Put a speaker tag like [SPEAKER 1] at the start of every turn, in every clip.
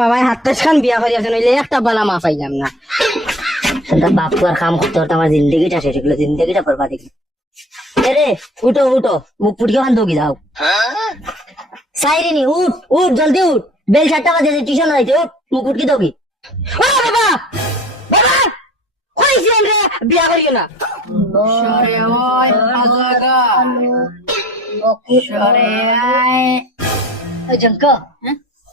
[SPEAKER 1] বাবাই হাতটা খান বিয়া করি আছে নইলে একটা বালা মা পাইলাম না। সেটা বাপ আর কাম করতে করতে আমার জিন্দগিটা শেষ গেল জিন্দগিটা বরবাদ উঠো উঠো মুখ ফুটকে খান দৌড়ি যাও। সাইরিনি উঠ উঠ জলদি উঠ। বেল চারটা বাজে টিউশন হয়েছে উঠ মুখ ফুটকে দৌড়ি ও বাবা! বাবা! কইছিলাম রে? বিয়া করিও না।
[SPEAKER 2] সরে ওই আজাগা সরে আয়।
[SPEAKER 1] জঙ্ক
[SPEAKER 2] হ্যাঁ?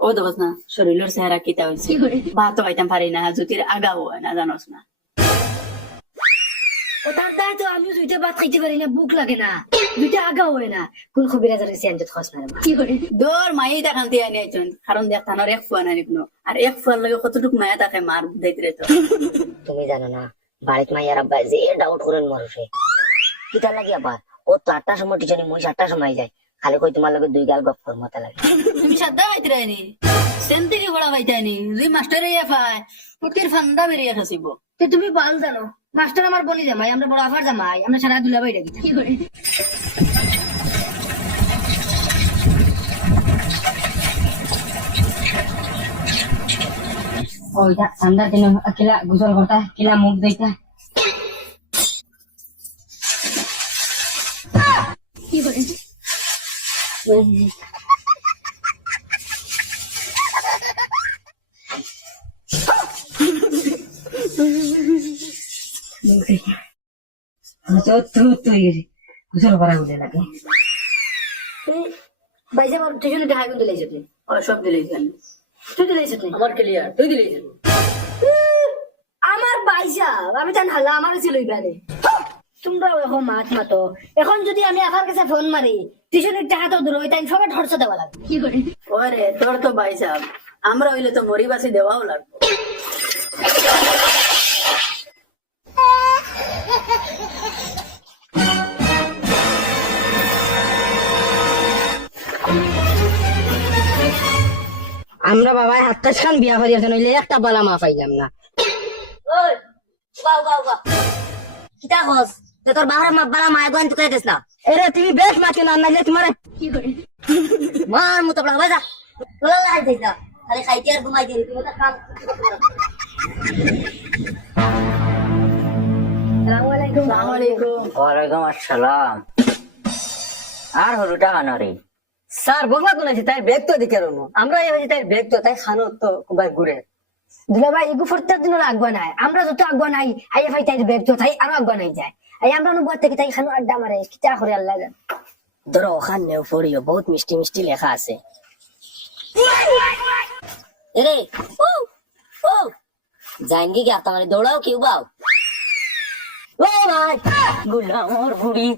[SPEAKER 1] ও
[SPEAKER 2] দেখোস না শরীরের চেহারা কিতা হয়েছে ভাত আইতাম পারি না জ্যোতির আগাও না জানোস না
[SPEAKER 1] ও তার দায় তো আমিও দুইটা ভাত খাইতে পারি না বুক লাগে না দুইটা আগা হয় না কোন খস মারে
[SPEAKER 2] দৌড় মাই দেখান দিয়ে আনি একজন কারণ দেখ তানোর এক ফুয়া নানি কোনো আর এক ফুয়ার লগে কতটুক মায়া থাকে মার বুঝাইতে তো
[SPEAKER 1] তুমি জানো না বাড়িত মাইয়ার আব্বা যে ডাউট করেন মানুষে কিতা লাগে আবার ও তো আটটার সময় টিচানি মুই সাতটার সময় যায় খালি কই তোমার লগে দুই গাল গপ কর মতো লাগে।
[SPEAKER 2] তুমি সাদ্দা পাইতে রাইনি সেন থেকে বড়া পাইতানি যদি মাস্টার ইয়ে পায় ফুটকির ফান্দা বেরিয়ে খাসিব।
[SPEAKER 1] তো তুমি ভালো জানো মাস্টার আমার বনি জামাই আমরা বড় আফার জামাই আমরা সারা দুলা বাইরে কি করে? ওইটা ঠান্ডা দিন কিলা গোসল করতা কিলা মুখ দিতা গোসল আমার লেগেছে তুই
[SPEAKER 2] আমার
[SPEAKER 1] আমার আমার এবারে তোমরা এখন মাত মাতো এখন যদি আমি আকার কাছে ফোন মারি। টিউশনের টাকা তো দূর হইতাই সবাই ঠরসা দেওয়া লাগবে। কি করে?
[SPEAKER 2] ওরে তোর তো ভাই সাহেব আমরা হইলে তো মরি বাসি দেওয়াও লাগবে।
[SPEAKER 1] আমরা বাবা হাতটা খান বিয়া করি আছে নইলে একটা বালা মা পাইলাম না। ওই গাও গাও গাও কিতা হস তোর বাহার মা বালা মা একবার তুই দেস না। এরে তুমি বেশ মাছ না নাইলে তোমার কি করে? মার মতো বড় বাজা তোলা লাই আরে খাইতে আর ঘুমাই তুমি তো কাম আসসালামু আলাইকুম
[SPEAKER 2] আসসালামু আলাইকুম
[SPEAKER 3] ওয়ালাইকুম আসসালাম। আর হলুটা আনারে
[SPEAKER 1] স্যার বকলা তো নাইছে তাই ব্যাগ তো দিকে রনো আমরা এই হইছে তাই ব্যাগ তো তাই খানো তো ভাই ঘুরে। দুলা ভাই এগু প্রত্যেক দিন আগুয়া নাই। আমরা যত আগুয়া নাই আইয়া ভাই তাই ব্যাগ তো তাই আরও আগুয়া নাই যায়। আই আমরা নু বলতে কি তাই খানো আড্ডা মারে কিটা করে আল্লাহ জান।
[SPEAKER 3] ধরো ওখান নেও বহুত মিষ্টি মিষ্টি লেখা আছে। এরে ও ও, জাইনগে কি আপনার দৌড়াও কেউ বাও। ও ভাই গুলা বুড়ি